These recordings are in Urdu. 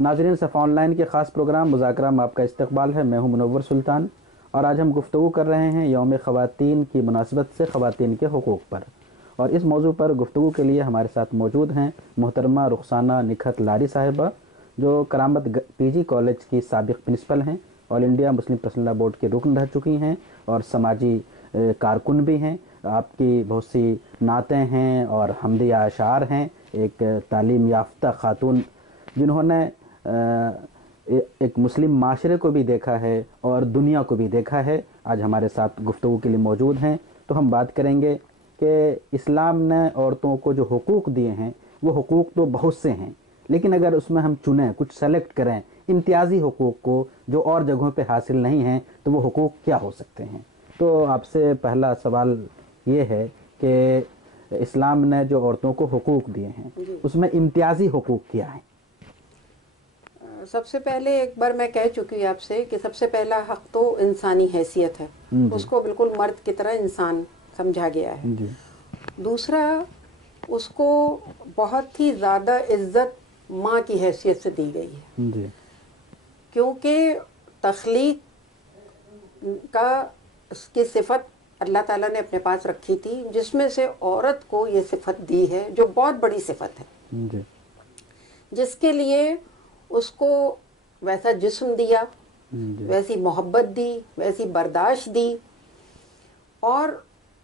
ناظرین صفحہ آن لائن کے خاص پروگرام مذاکرہ میں آپ کا استقبال ہے۔ میں ہوں منور سلطان اور آج ہم گفتگو کر رہے ہیں یوم خواتین کی مناسبت سے خواتین کے حقوق پر، اور اس موضوع پر گفتگو کے لیے ہمارے ساتھ موجود ہیں محترمہ رخسانہ نکھت لاری صاحبہ، جو کرامت پی جی کالج کی سابق پرنسپل ہیں، آل انڈیا مسلم پرسنل لا بورڈ کے رکن رہ چکی ہیں اور سماجی کارکن بھی ہیں۔ آپ کی بہت سی نعتیں ہیں اور حمدیہ اشعار ہیں، ایک تعلیم یافتہ خاتون جنہوں نے ایک مسلم معاشرے کو بھی دیکھا ہے اور دنیا کو بھی دیکھا ہے، آج ہمارے ساتھ گفتگو کے لیے موجود ہیں۔ تو ہم بات کریں گے کہ اسلام نے عورتوں کو جو حقوق دیے ہیں وہ حقوق تو بہت سے ہیں، لیکن اگر اس میں ہم چنیں، کچھ سلیکٹ کریں امتیازی حقوق کو جو اور جگہوں پہ حاصل نہیں ہیں، تو وہ حقوق کیا ہو سکتے ہیں؟ تو آپ سے پہلا سوال یہ ہے کہ اسلام نے جو عورتوں کو حقوق دیے ہیں اس میں امتیازی حقوق کیا ہیں؟ سب سے پہلے ایک بار میں کہہ چکی آپ سے کہ سب سے پہلا حق تو انسانی حیثیت ہے، اس کو بالکل مرد کی طرح انسان سمجھا گیا ہے۔ دوسرا، اس کو بہت ہی زیادہ عزت ماں کی حیثیت سے دی گئی ہے، کیونکہ تخلیق کا اس کی صفت اللہ تعالیٰ نے اپنے پاس رکھی تھی، جس میں سے عورت کو یہ صفت دی ہے جو بہت بڑی صفت ہے، جس کے لیے اس کو ویسا جسم دیا، ویسی محبت دی، ویسی برداشت دی، اور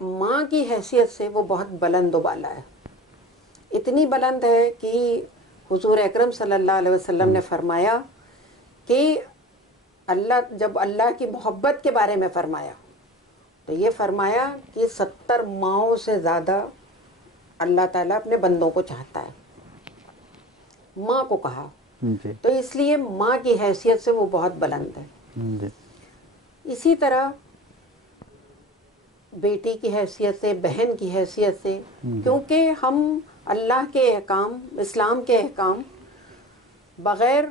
ماں کی حیثیت سے وہ بہت بلند و بالا ہے۔ اتنی بلند ہے کہ حضور اکرم صلی اللہ علیہ وسلم نے فرمایا کہ جب اللہ کی محبت کے بارے میں فرمایا تو یہ فرمایا کہ 70 ماؤں سے زیادہ اللہ تعالیٰ اپنے بندوں کو چاہتا ہے، ماں کو کہا، تو اس لیے ماں کی حیثیت سے وہ بہت بلند ہے۔ اسی طرح بیٹی کی حیثیت سے، بہن کی حیثیت سے، کیونکہ ہم اللہ کے احکام، اسلام کے احکام بغیر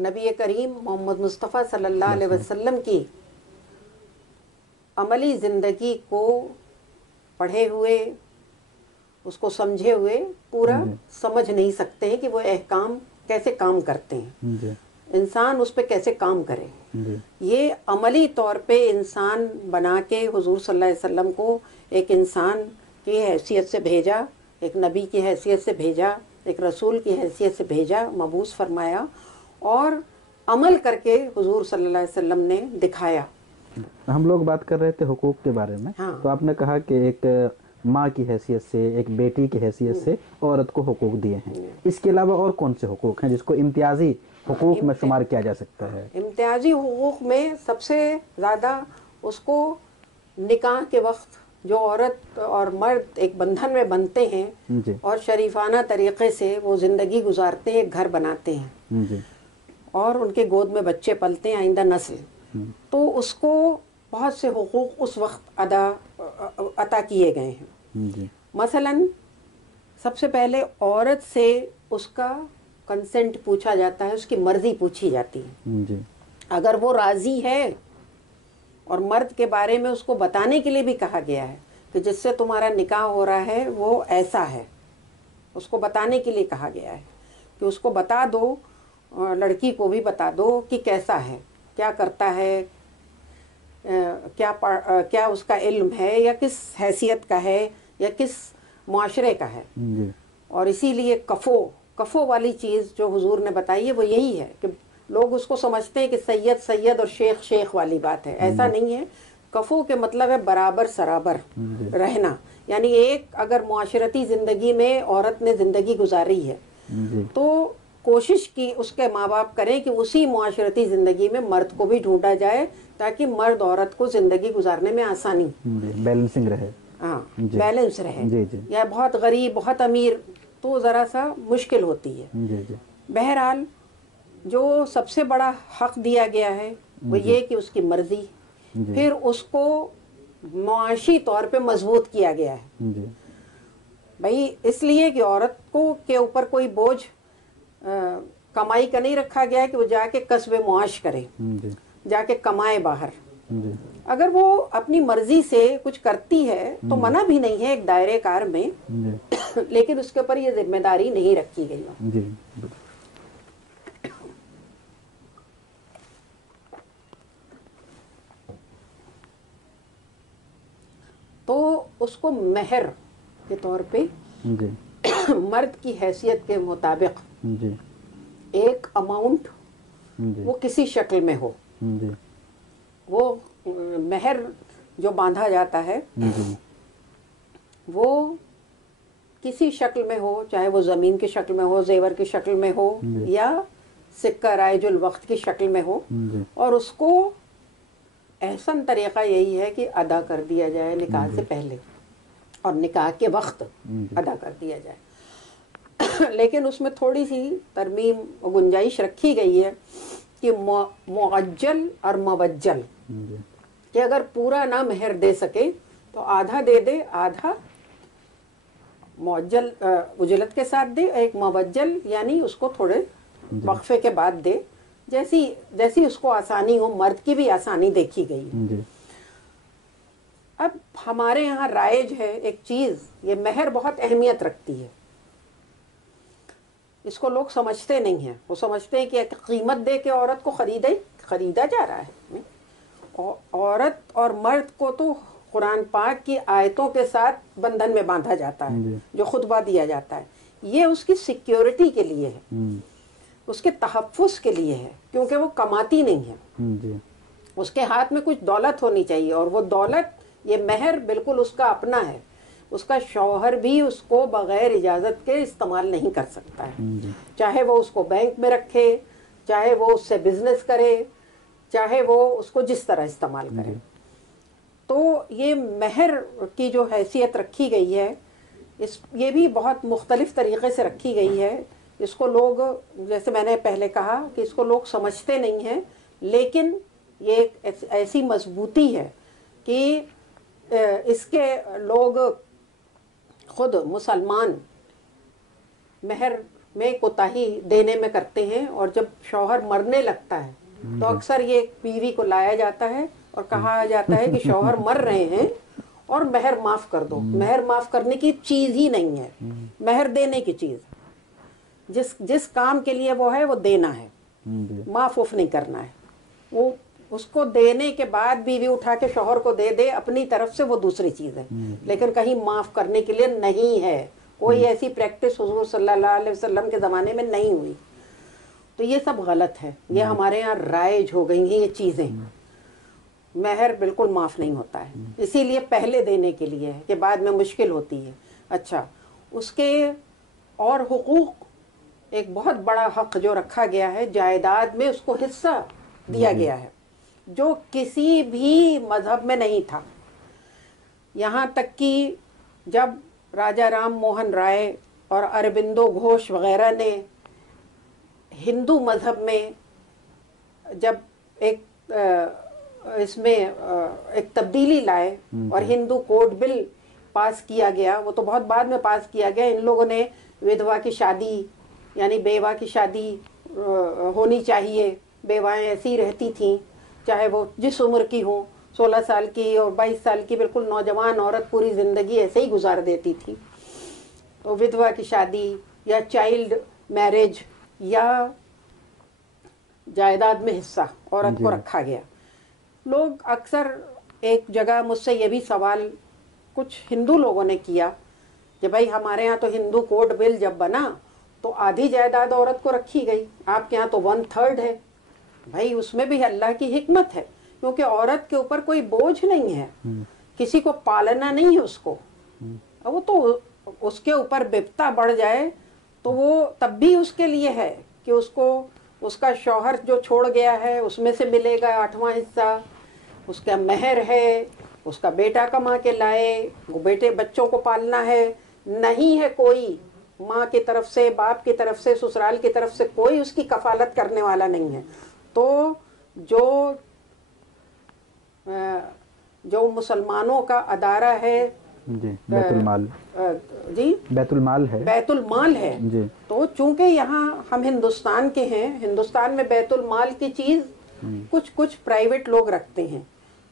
نبی کریم محمد مصطفیٰ صلی اللہ علیہ وسلم کی عملی زندگی کو پڑھے ہوئے، اس کو سمجھے ہوئے پورا سمجھ نہیں سکتے ہیں کہ وہ احکام کیسے کام کرتے ہیں، انسان اس پہ کیسے کام کرے۔ یہ عملی طور پہ انسان بنا کے حضور صلی اللہ علیہ وسلم کو ایک انسان کی حیثیت سے بھیجا، ایک نبی کی حیثیت سے بھیجا، ایک رسول کی حیثیت سے بھیجا، مبعوث فرمایا، اور عمل کر کے حضور صلی اللہ علیہ وسلم نے دکھایا۔ ہم لوگ بات کر رہے تھے حقوق کے بارے میں، تو آپ نے کہا کہ ایک ماں کی حیثیت سے، ایک بیٹی کی حیثیت سے عورت کو حقوق دیے ہیں، اس کے علاوہ اور کون سے حقوق ہیں جس کو امتیازی حقوق میں شمار کیا جا سکتا ہے؟ امتیازی حقوق میں سب سے زیادہ اس کو نکاح کے وقت جو عورت اور مرد ایک بندھن میں بنتے ہیں اور شریفانہ طریقے سے وہ زندگی گزارتے ہیں، گھر بناتے ہیں اور ان کے گود میں بچے پلتے ہیں، آئندہ نسل، تو اس کو بہت سے حقوق اس وقت عطا کیے گئے ہیں۔ مثلا سب سے پہلے عورت سے اس کا کنسنٹ پوچھا جاتا ہے، اس کی مرضی پوچھی جاتی ہے۔ اگر وہ راضی ہے، اور مرد کے بارے میں اس کو بتانے کے لیے بھی کہا گیا ہے کہ جس سے تمہارا نکاح ہو رہا ہے وہ ایسا ہے، اس کو بتانے کے لیے کہا گیا ہے کہ اس کو بتا دو، لڑکی کو بھی بتا دو کہ کیسا ہے، کیا کرتا ہے، کیا اس کا علم ہے، یا کس حیثیت کا ہے، یا کس معاشرے کا ہے۔ اور اسی لیے کفو والی چیز جو حضور نے بتائی ہے وہ یہی ہے کہ لوگ اس کو سمجھتے ہیں کہ سید سید اور شیخ شیخ والی بات ہے، ایسا نہیں ہے۔ کفو کے مطلب ہے برابر سرابر رہنا، یعنی ایک اگر معاشرتی زندگی میں عورت نے زندگی گزاری ہے تو کوشش کی اس کے ماں باپ کریں کہ اسی معاشرتی زندگی میں مرد کو بھی ڈھونڈا جائے تاکہ مرد عورت کو زندگی گزارنے میں آسانی، بیلنسنگ رہے، ہاں بیلنس رہے۔ یا بہت غریب بہت امیر تو ذرا سا مشکل ہوتی ہے۔ بہرحال جو سب سے بڑا حق دیا گیا ہے وہ یہ کہ اس کی مرضی، پھر اس کو معاشی طور پہ مضبوط کیا گیا ہے بھائی، اس لیے کہ عورت کو کے اوپر کوئی بوجھ کمائی کا نہیں رکھا گیا ہے کہ وہ جا کے کسب معاش کرے، جا کے کمائے باہر۔ اگر وہ اپنی مرضی سے کچھ کرتی ہے تو منع بھی نہیں ہے ایک دائرے کار میں، لیکن اس کے اوپر یہ ذمہ داری نہیں رکھی گئی۔ اس کو مہر کے طور پہ جی مرد کی حیثیت کے مطابق جی ایک اماؤنٹ جی وہ کسی شکل میں ہو، جی وہ مہر جو باندھا جاتا ہے جی وہ کسی شکل میں ہو، چاہے وہ زمین کی شکل میں ہو، زیور کی شکل میں ہو، یا سکہ رائج الوقت کی شکل میں ہو، جی اور اس کو احسن طریقہ یہی ہے کہ ادا کر دیا جائے نکاح سے پہلے اور نکاح کے وقت ادا کر دیا جائے۔ لیکن اس میں تھوڑی سی ترمیم و گنجائش رکھی گئی ہے کہ معجل اور موجل، جی کہ اگر پورا نہ مہر دے سکے تو آدھا دے دے، آدھا معجل اجلت کے ساتھ دے، ایک موجل یعنی اس کو تھوڑے وقفے کے بعد دے، جیسی اس کو آسانی ہو۔ مرد کی بھی آسانی دیکھی گئی۔ جی اب ہمارے یہاں رائج ہے ایک چیز، یہ مہر بہت اہمیت رکھتی ہے، اس کو لوگ سمجھتے نہیں ہیں۔ وہ سمجھتے ہیں کہ قیمت دے کے عورت کو خریدا جا رہا ہے۔ عورت اور مرد کو تو قرآن پاک کی آیتوں کے ساتھ بندھن میں باندھا جاتا ہے، جو خطبہ دیا جاتا ہے، یہ اس کی سیکیورٹی کے لیے ہے، اس کے تحفظ کے لیے ہے، کیونکہ وہ کماتی نہیں ہے، اس کے ہاتھ میں کچھ دولت ہونی چاہیے، اور وہ دولت، یہ مہر بالکل اس کا اپنا ہے، اس کا شوہر بھی اس کو بغیر اجازت کے استعمال نہیں کر سکتا ہے، چاہے وہ اس کو بینک میں رکھے، چاہے وہ اس سے بزنس کرے، چاہے وہ اس کو جس طرح استعمال کرے۔ تو یہ مہر کی جو حیثیت رکھی گئی ہے، یہ بھی بہت مختلف طریقے سے رکھی گئی ہے۔ اس کو لوگ، جیسے میں نے پہلے کہا کہ اس کو لوگ سمجھتے نہیں ہیں، لیکن یہ ایک ایسی مضبوطی ہے کہ اس کے لوگ خود مسلمان مہر میں کوتاہی دینے میں کرتے ہیں، اور جب شوہر مرنے لگتا ہے تو اکثر یہ بیوی کو لایا جاتا ہے اور کہا جاتا ہے کہ شوہر مر رہے ہیں اور مہر معاف کر دو۔ مہر معاف کرنے کی چیز ہی نہیں ہے، مہر دینے کی چیز، جس کام کے لیے وہ ہے وہ دینا ہے، معاف نہیں کرنا ہے۔ وہ اس کو دینے کے بعد بیوی اٹھا کے شوہر کو دے دے اپنی طرف سے، وہ دوسری چیز ہے، لیکن کہیں معاف کرنے کے لیے نہیں ہے۔ کوئی ایسی پریکٹس حضور صلی اللہ علیہ وسلم کے زمانے میں نہیں ہوئی۔ تو یہ سب غلط ہے، یہ ہمارے یہاں رائج ہو گئی ہیں یہ چیزیں۔ مہر بالکل معاف نہیں ہوتا ہے، اسی لیے پہلے دینے کے لیے ہے کہ بعد میں مشکل ہوتی ہے۔ اچھا، اس کے اور حقوق، ایک بہت بڑا حق جو رکھا گیا ہے جائیداد میں، اس کو حصہ دیا گیا ہے جو کسی بھی مذہب میں نہیں تھا۔ یہاں تک کہ جب راجا رام موہن رائے اور اروبندو گھوش وغیرہ نے ہندو مذہب میں جب اس میں ایک تبدیلی لائے اور ہندو کوڈ بل پاس کیا گیا، وہ تو بہت بعد میں پاس کیا گیا، ان لوگوں نے ودھوا کی شادی یعنی بیوہ کی شادی ہونی چاہیے، بیوائیں ایسی رہتی تھیں چاہے وہ جس عمر کی ہوں، 16 سال کی اور 22 سال کی بالکل نوجوان عورت پوری زندگی ایسے ہی گزار دیتی تھی۔ تو ودھوا کی شادی یا چائلڈ میرج یا جائیداد میں حصہ عورت کو رکھا گیا۔ لوگ اکثر ایک جگہ مجھ سے یہ بھی سوال کچھ ہندو لوگوں نے کیا کہ بھائی ہمارے ہاں تو ہندو کوڈ بل جب بنا تو آدھی جائیداد عورت کو رکھی گئی، آپ کے ہاں تو 1/3 ہے۔ بھائی اس میں بھی اللہ کی حکمت ہے، کیونکہ عورت کے اوپر کوئی بوجھ نہیں ہے، کسی کو پالنا نہیں ہے اس کو، وہ تو اس کے اوپر بپتا بڑھ جائے تو وہ تب بھی اس کے لیے ہے کہ اس کو اس کا شوہر جو چھوڑ گیا ہے اس میں سے ملے گا 8واں حصہ، اس کا مہر ہے، اس کا بیٹا کما کے لائے، وہ بچوں کو پالنا ہے، نہیں ہے کوئی ماں کی طرف سے، باپ کی طرف سے، سسرال کی طرف سے کوئی اس کی کفالت کرنے والا نہیں ہے۔ تو جو مسلمانوں کا ادارہ ہے جی بیت المال، جی بیت المال ہے، بیت المال ہے جی، تو چونکہ یہاں ہم ہندوستان کے ہیں، ہندوستان میں بیت المال کی چیز کچھ پرائیویٹ لوگ رکھتے ہیں،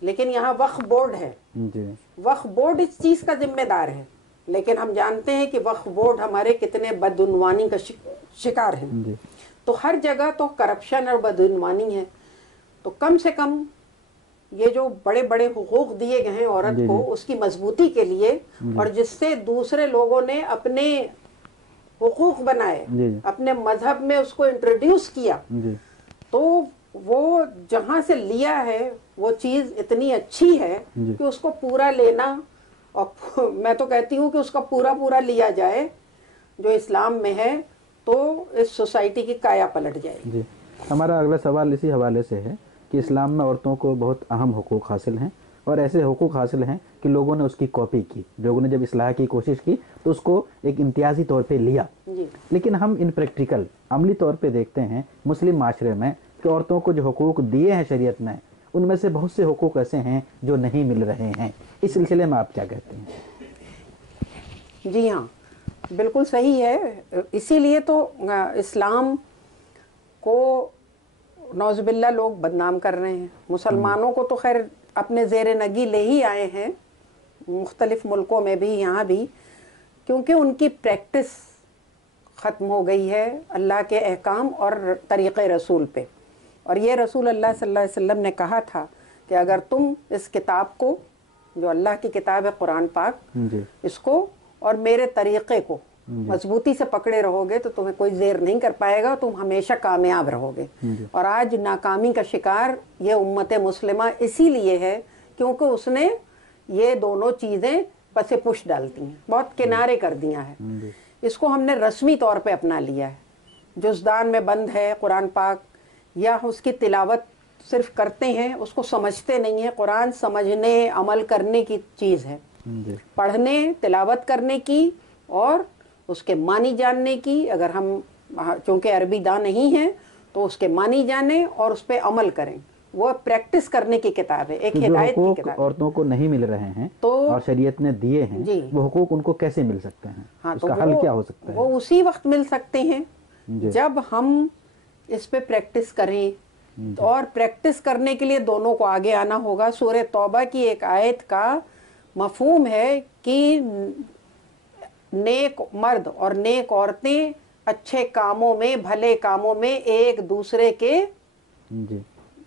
لیکن یہاں وقف بورڈ ہے، جی وقف بورڈ اس چیز کا ذمہ دار ہے، لیکن ہم جانتے ہیں کہ وقف بورڈ ہمارے کتنے بدعنوانی کا شکار ہیں۔ جی تو ہر جگہ تو کرپشن اور بدعنوانی ہے، تو کم سے کم یہ جو بڑے بڑے حقوق دیے گئے ہیں عورت کو اس کی مضبوطی کے لیے، اور جس سے دوسرے لوگوں نے اپنے حقوق بنائے، اپنے مذہب میں اس کو انٹروڈیوس کیا، تو وہ جہاں سے لیا ہے وہ چیز اتنی اچھی ہے کہ اس کو پورا لینا، اور میں تو کہتی ہوں کہ اس کا پورا پورا لیا جائے جو اسلام میں ہے، تو اس سوسائٹی کی کایا پلٹ جائے گی۔ ہمارا اگلا سوال اسی حوالے سے ہے کہ اسلام میں عورتوں کو بہت اہم حقوق حاصل ہیں، اور ایسے حقوق حاصل ہیں کہ لوگوں نے اس کی کاپی کی، لوگوں نے جب اصلاح کی کوشش کی تو اس کو ایک امتیازی طور پہ لیا، لیکن ہم ان پریکٹیکل عملی طور پہ دیکھتے ہیں مسلم معاشرے میں کہ عورتوں کو جو حقوق دیے ہیں شریعت نے، ان میں سے بہت سے حقوق ایسے ہیں جو نہیں مل رہے ہیں۔ اس سلسلے میں آپ کیا کہتے ہیں؟ جی ہاں، بالکل صحیح ہے۔ اسی لیے تو اسلام کو نعوذ باللہ لوگ بدنام کر رہے ہیں۔ مسلمانوں کو تو خیر اپنے زیر نگی لے ہی آئے ہیں مختلف ملکوں میں بھی، یہاں بھی، کیونکہ ان کی پریکٹس ختم ہو گئی ہے اللہ کے احکام اور طریقے رسول پہ۔ اور یہ رسول اللہ صلی اللہ علیہ وسلم نے کہا تھا کہ اگر تم اس کتاب کو، جو اللہ کی کتاب ہے قرآن پاک، اس کو اور میرے طریقے کو مضبوطی سے پکڑے رہو گے تو تمہیں کوئی زیر نہیں کر پائے گا، تم ہمیشہ کامیاب رہو گے۔ اور آج ناکامی کا شکار یہ امت مسلمہ اسی لیے ہے کیونکہ اس نے یہ دونوں چیزیں پس پش ڈالتی ہیں، بہت کنارے کر دیا ہے۔ اس کو ہم نے رسمی طور پہ اپنا لیا ہے، جزدان میں بند ہے قرآن پاک، یا اس کی تلاوت صرف کرتے ہیں، اس کو سمجھتے نہیں ہیں۔ قرآن سمجھنے، عمل کرنے کی چیز ہے، پڑھنے، تلاوت کرنے کی اور اس کے معنی جاننے کی۔ اگر ہم چونکہ عربی داں نہیں ہیں تو اس کے معنی جانیں اور اس پہ عمل کریں، وہ پریکٹس کرنے کی کتاب ہے، ایک ہدایت کی کتاب ہے۔ عورتوں کو نہیں مل رہے ہیں اور شریعت نے دیے ہیں، وہ حقوق ان کو کیسے مل سکتے ہیں؟ اس کا حل کیا ہو سکتا ہے؟ وہ اسی وقت مل سکتے ہیں جب ہم اس پہ پریکٹس کریں، اور پریکٹس کرنے کے لیے دونوں کو آگے آنا ہوگا۔ سورہ توبہ کی ایک آیت کا مفہوم ہے کہ نیک مرد اور نیک عورتیں اچھے کاموں میں، بھلے کاموں میں ایک دوسرے کے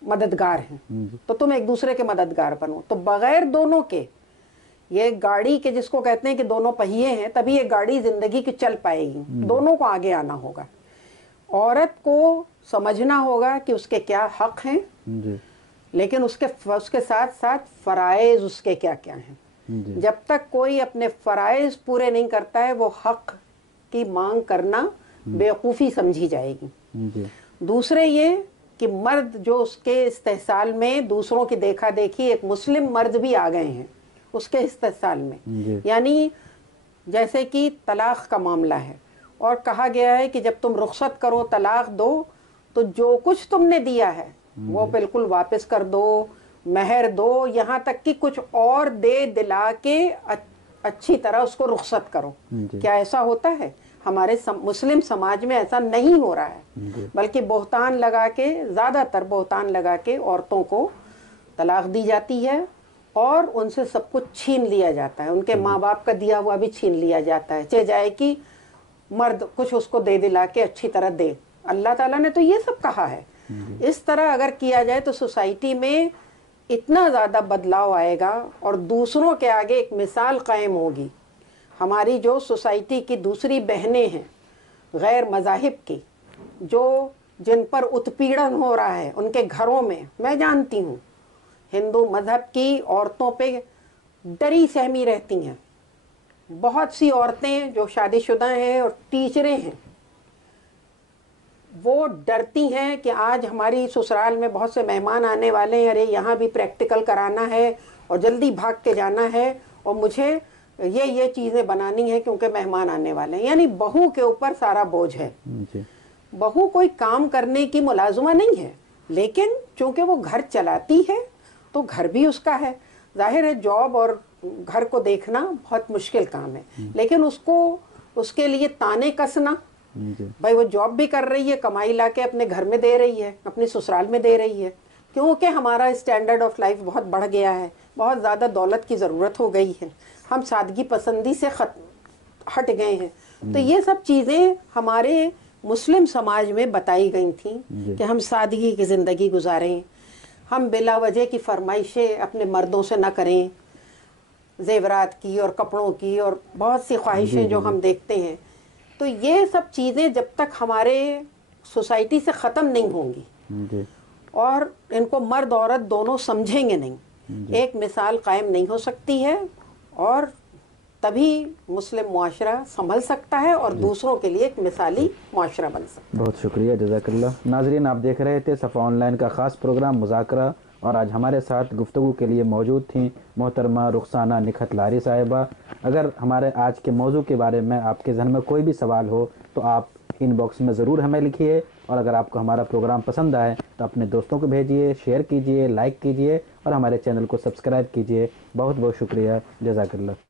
مددگار ہیں، تو تم ایک دوسرے کے مددگار بنو۔ تو بغیر دونوں کے، یہ گاڑی کے جس کو کہتے ہیں کہ دونوں پہیے ہیں، تبھی یہ گاڑی زندگی کی چل پائے گی، دونوں کو آگے آنا ہوگا۔ عورت کو سمجھنا ہوگا کہ اس کے کیا حق ہیں، لیکن اس کے ساتھ ساتھ فرائض اس کے کیا کیا ہیں۔ جب تک کوئی اپنے فرائض پورے نہیں کرتا ہے، وہ حق کی مانگ کرنا بیوقوفی سمجھی جائے گی۔ دوسرے یہ کہ مرد جو اس کے استحصال میں دوسروں کی دیکھا دیکھی، ایک مسلم مرد بھی آ گئے ہیں اس کے استحصال میں، یعنی جیسے کہ طلاق کا معاملہ ہے، اور کہا گیا ہے کہ جب تم رخصت کرو، طلاق دو، تو جو کچھ تم نے دیا ہے وہ بالکل واپس کر دو، مہر دو، یہاں تک کہ کچھ اور دے دلا کے اچھی طرح اس کو رخصت کرو۔ کیا ایسا ہوتا ہے؟ ہمارے مسلم سماج میں ایسا نہیں ہو رہا ہے، بلکہ بہتان لگا کے، زیادہ تر بہتان لگا کے عورتوں کو طلاق دی جاتی ہے، اور ان سے سب کچھ چھین لیا جاتا ہے، ان کے ماں باپ کا دیا ہوا بھی چھین لیا جاتا ہے، چاہے جائے کہ مرد کچھ اس کو دے دلا کے اچھی طرح دے۔ اللہ تعالیٰ نے تو یہ سب کہا ہے۔ اس طرح اگر کیا جائے تو سوسائٹی میں اتنا زیادہ بدلاؤ آئے گا، اور دوسروں کے آگے ایک مثال قائم ہوگی۔ ہماری جو سوسائٹی کی دوسری بہنیں ہیں غیر مذاہب کی، جن پر اتپیڑن ہو رہا ہے ان کے گھروں میں، میں جانتی ہوں ہندو مذہب کی عورتوں پہ ڈری سہمی رہتی ہیں۔ بہت سی عورتیں جو شادی شدہ ہیں اور ٹیچریں ہیں، وہ ڈرتی ہیں کہ آج ہماری سسرال میں بہت سے مہمان آنے والے ہیں، ارے یہاں بھی پریکٹیکل کرانا ہے اور جلدی بھاگ کے جانا ہے، اور مجھے یہ چیزیں بنانی ہے کیونکہ مہمان آنے والے ہیں۔ یعنی بہو کے اوپر سارا بوجھ ہے۔ بہو کوئی کام کرنے کی ملازمہ نہیں ہے، لیکن چونکہ وہ گھر چلاتی ہے تو گھر بھی اس کا ہے۔ ظاہر ہے جاب اور گھر کو دیکھنا بہت مشکل کام ہے، لیکن اس کے لیے تانے کسنا، بھائی وہ جاب بھی کر رہی ہے، کمائی لا کے اپنے گھر میں دے رہی ہے، اپنی سسرال میں دے رہی ہے، کیونکہ ہمارا اسٹینڈرڈ آف لائف بہت بڑھ گیا ہے، بہت زیادہ دولت کی ضرورت ہو گئی ہے، ہم سادگی پسندی سے ہٹ گئے ہیں۔ تو یہ سب چیزیں ہمارے مسلم سماج میں بتائی گئی تھیں کہ ہم سادگی کی زندگی گزاریں، ہم بلا وجہ کی فرمائشیں اپنے مردوں سے نہ کریں، زیورات کی اور کپڑوں کی اور بہت سی خواہشیں جو ہم دیکھتے ہیں. تو یہ سب چیزیں جب تک ہمارے سوسائٹی سے ختم نہیں ہوں گی اور ان کو مرد عورت دونوں سمجھیں گے نہیں، ایک مثال قائم نہیں ہو سکتی ہے، اور تبھی مسلم معاشرہ سنبھل سکتا ہے اور دوسروں کے لیے ایک مثالی معاشرہ بن سکتا ہے. بہت شکریہ، جزاک اللہ. ناظرین، آپ دیکھ رہے تھے صفا آن لائن کا خاص پروگرام مذاکرہ، اور آج ہمارے ساتھ گفتگو کے لیے موجود تھیں محترمہ رخسانہ نکھت لاری صاحبہ. اگر ہمارے آج کے موضوع کے بارے میں آپ کے ذہن میں کوئی بھی سوال ہو تو آپ ان باکس میں ضرور ہمیں لکھیے، اور اگر آپ کو ہمارا پروگرام پسند آئے تو اپنے دوستوں کو بھیجیے، شیئر کیجیے، لائک کیجیے، اور ہمارے چینل کو سبسکرائب کیجیے. بہت بہت شکریہ، جزاک اللہ.